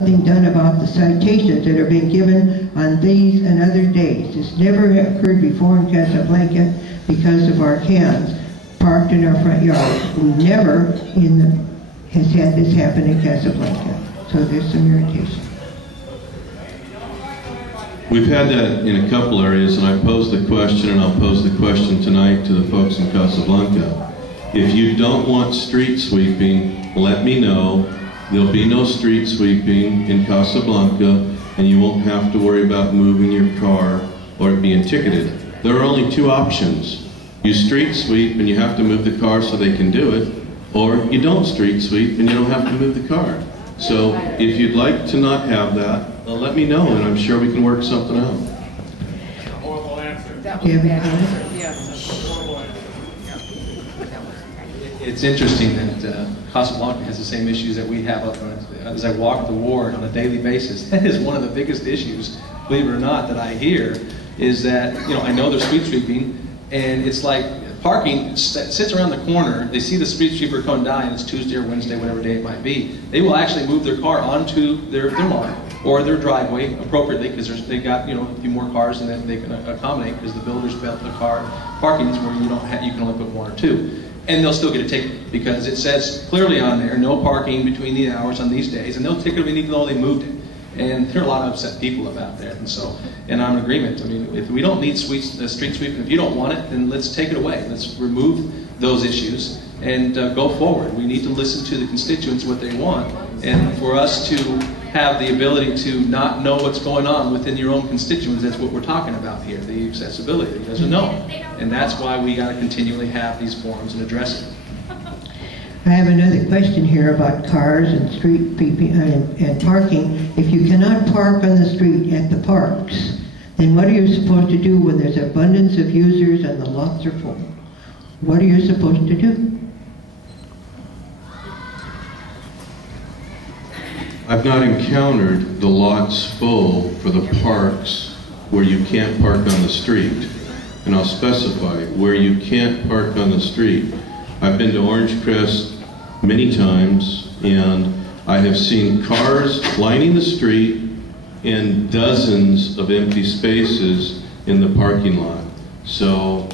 Something done about the citations that are being given on these and other days. This never occurred before in Casablanca because of our cans parked in our front yard. We never has had this happen in Casablanca. So there's some irritation. We've had that in a couple areas, and I posed the question, and I'll pose the question tonight to the folks in Casablanca. If you don't want street sweeping, let me know. There'll be no street sweeping in Casablanca, and you won't have to worry about moving your car or it being ticketed. There are only two options. You street sweep and you have to move the car so they can do it, or you don't street sweep and you don't have to move the car. So if you'd like to not have that, let me know, and I'm sure we can work something out. Horrible answer. Do you have any comments? It's interesting that Casablanca has the same issues that we have up on it. As I walk the ward on a daily basis, that is one of the biggest issues, believe it or not, that I hear, is that, I know they're street sweeping, and it's like parking sits around the corner, they see the street sweeper come down, and it's Tuesday or Wednesday, whatever day it might be, they will actually move their car onto their lawn or their driveway appropriately, because they got a few more cars than they can accommodate, because the builders built the car parking is where you can only put one or two. And they'll still get a ticket because it says clearly on there, no parking between the hours on these days, and they'll ticket them even though they moved it. And there are a lot of upset people about that, and I'm in agreement. I mean, if we don't need street sweeping, if you don't want it, then let's take it away. Let's remove those issues and go forward. We need to listen to the constituents, what they want, and for us to have the ability to not know what's going on within your own constituents, that's what we're talking about here, the accessibility. He doesn't know. And that's why we got to continually have these forums and address it. I have another question here about cars and street and parking. If you cannot park on the street at the parks, then what are you supposed to do when there's abundance of users and the lots are full? What are you supposed to do? I've not encountered the lots full for the parks where you can't park on the street. And I'll specify where you can't park on the street. I've been to Orange Crest many times, and I have seen cars lining the street and dozens of empty spaces in the parking lot. So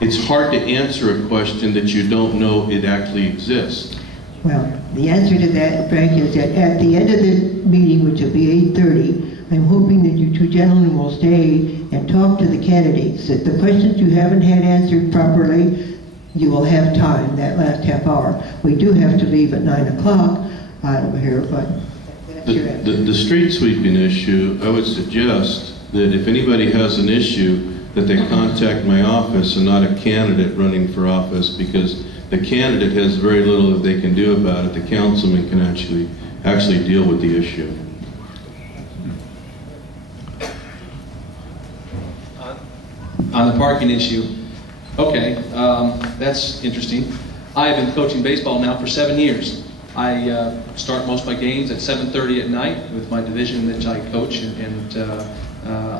it's hard to answer a question that you don't know it actually exists. Well, the answer to that, Frank, is that at the end of the meeting, which will be 8:30, I'm hoping that you two gentlemen will stay and talk to the candidates, that the questions you haven't had answered properly, you will have time, that last half hour. We do have to leave at 9 o'clock out of here, but that's your answer. The street sweeping issue, I would suggest that if anybody has an issue, that they contact my office and not a candidate running for office, because the candidate has very little that they can do about it. The councilman can actually deal with the issue. On the parking issue, okay, that's interesting. I've been coaching baseball now for 7 years. I start most of my games at 7:30 at night with my division that I coach, and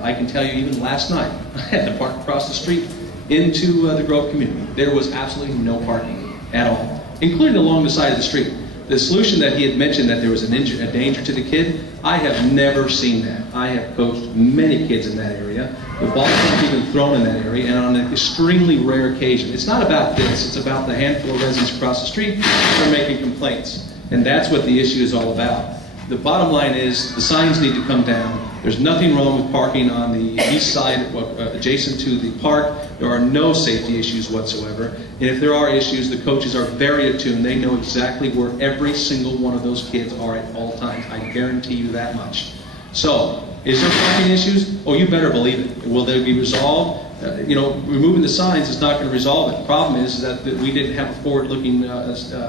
I can tell you even last night, I had to park across the street into the Grove community. There was absolutely no parking at all, including along the side of the street. The solution that he had mentioned, that there was a danger to the kid, I have never seen that. I have coached many kids in that area. The balls weren't even thrown in that area, and on an extremely rare occasion. It's not about this, it's about the handful of residents across the street who are making complaints. And that's what the issue is all about. The bottom line is the signs need to come down. There's nothing wrong with parking on the east side, adjacent to the park. There are no safety issues whatsoever. And if there are issues, the coaches are very attuned. They know exactly where every single one of those kids are at all times. I guarantee you that much. So, is there parking issues? Oh, you better believe it. Will they be resolved? Removing the signs is not going to resolve it. The problem is that we didn't have a forward-looking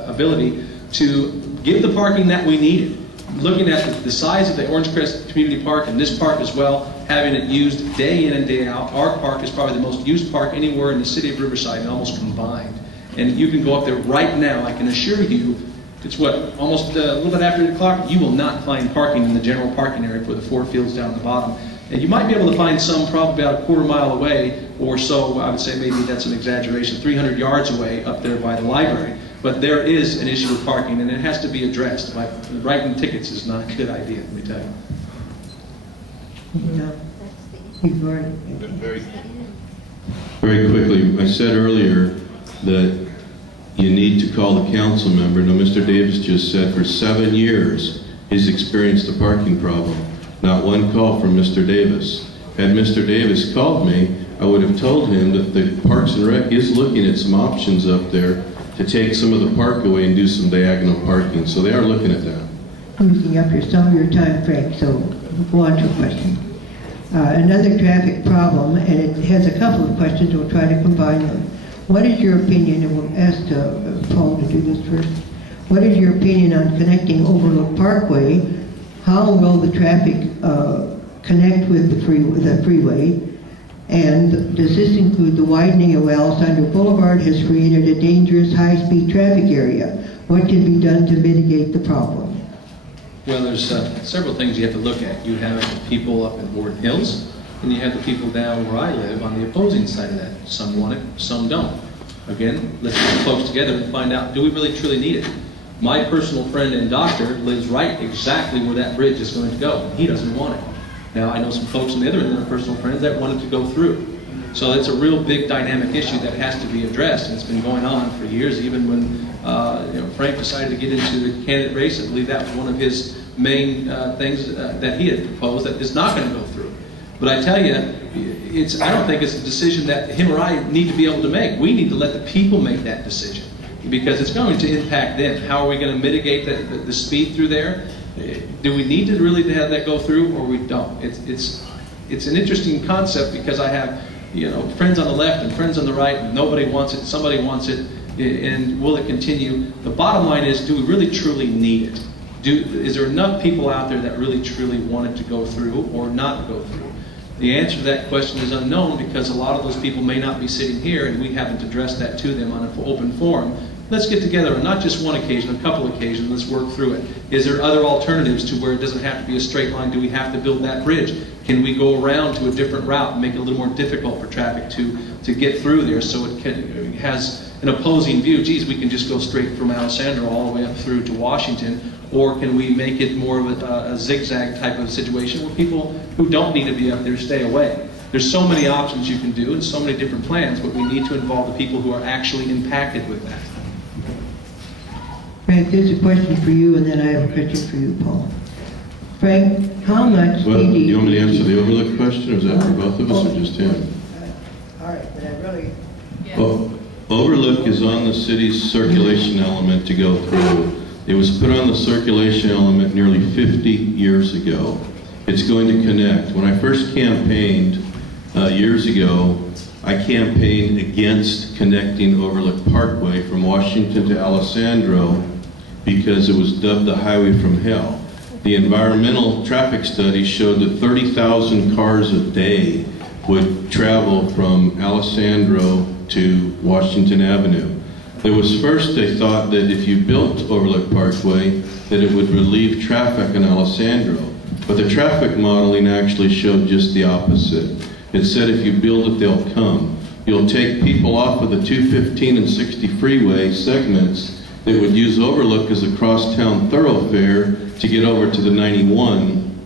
ability to give the parking that we needed. Looking at the size of the Orange Crest Community Park and this park as well, having it used day in and day out, our park is probably the most used park anywhere in the city of Riverside, almost combined. And you can go up there right now, I can assure you, it's almost a little bit after 8 o'clock, you will not find parking in the general parking area for the 4 fields down at the bottom. And you might be able to find some probably about a quarter mile away or so. I would say maybe that's an exaggeration, 300 yards away up there by the library. But there is an issue with parking, and it has to be addressed. Like, writing tickets is not a good idea, let me tell you. Yeah. You've already. Very quickly, I said earlier that you need to call the council member. Now, Mr. Davis just said for 7 years he's experienced a parking problem. Not one call from Mr. Davis. Had Mr. Davis called me, I would have told him that the Parks and Rec is looking at some options up there to take some of the park away and do some diagonal parking. So they are looking at that. Using up some of your time, Frank, so go on to a question. Another traffic problem, and it has a couple of questions, we'll try to combine them. What is your opinion, and we'll ask Paul to do this first, what is your opinion on connecting Overlook Parkway? How will the traffic connect with the freeway? And does this include the widening of Alessandro Boulevard has created a dangerous high-speed traffic area? What can be done to mitigate the problem? Well, there's several things you have to look at. You have the people up in Warden Hills, and you have the people down where I live on the opposing side of that. Some want it, some don't. Again, let's get the folks together and find out, do we really truly need it? My personal friend and doctor lives right exactly where that bridge is going to go. He doesn't want it. Now, I know some folks on the other end of personal friends that wanted to go through. So it's a real big dynamic issue that has to be addressed, and it's been going on for years. Even when Frank decided to get into the candidate race, I believe that was one of his main things that he had proposed that is not going to go through. But I tell you, I don't think it's a decision that him or I need to be able to make. We need to let the people make that decision, because it's going to impact them. How are we going to mitigate the speed through there? Do we need to really have that go through, or we don't? It's an interesting concept, because I have friends on the left and friends on the right, and nobody wants it, somebody wants it, and will it continue? The bottom line is, do we really truly need it? Is there enough people out there that really truly want it to go through or not go through? The answer to that question is unknown, because a lot of those people may not be sitting here, and we haven't addressed that to them on an open forum. Let's get together on not just one occasion, a couple of occasions, let's work through it. Is there other alternatives to where it doesn't have to be a straight line? Do we have to build that bridge? Can we go around to a different route and make it a little more difficult for traffic to get through there, so it has an opposing view? Geez, we can just go straight from Alessandro all the way up through to Washington. Or can we make it more of a zigzag type of situation where people who don't need to be up there stay away? There's so many options you can do and so many different plans, but we need to involve the people who are actually impacted with that. Frank, there's a question for you, and then I have a question for you, Paul. Frank, how much Well, PD... you want me to answer the Overlook question, or is that for both of us, or just him? All right, but I really... Well, Overlook is on the city's circulation element to go through. It was put on the circulation element nearly 50 years ago. It's going to connect. When I first campaigned years ago, I campaigned against connecting Overlook Parkway from Washington to Alessandro because it was dubbed the highway from hell. The environmental traffic study showed that 30,000 cars a day would travel from Alessandro to Washington Avenue. There was first a thought that if you built Overlook Parkway, that it would relieve traffic on Alessandro. But the traffic modeling actually showed just the opposite. It said if you build it, they'll come. You'll take people off of the 215 and 60 freeway segments that would use Overlook as a cross-town thoroughfare to get over to the 91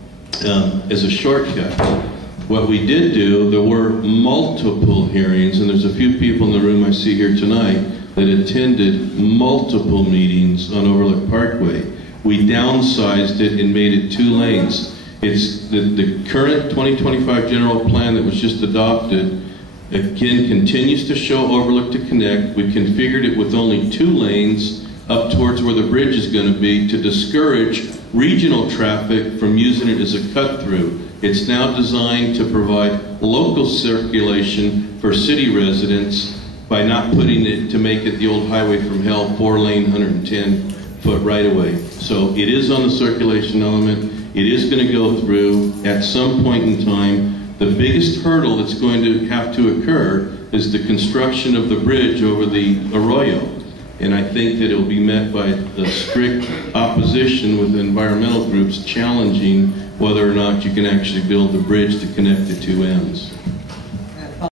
as a shortcut. What we did do, there were multiple hearings, and there's a few people in the room I see here tonight that attended multiple meetings on Overlook Parkway. We downsized it and made it 2 lanes. It's the current 2025 general plan that was just adopted, again, continues to show Overlook to connect. We configured it with only 2 lanes up towards where the bridge is going to be to discourage regional traffic from using it as a cut-through. It's now designed to provide local circulation for city residents by not putting it to make it the old highway from hell, 4-lane, 110-foot right-of-way. So it is on the circulation element. It is going to go through at some point in time. The biggest hurdle that's going to have to occur is the construction of the bridge over the arroyo. And I think that it will be met by the strict opposition with environmental groups challenging whether or not you can actually build the bridge to connect the 2 ends.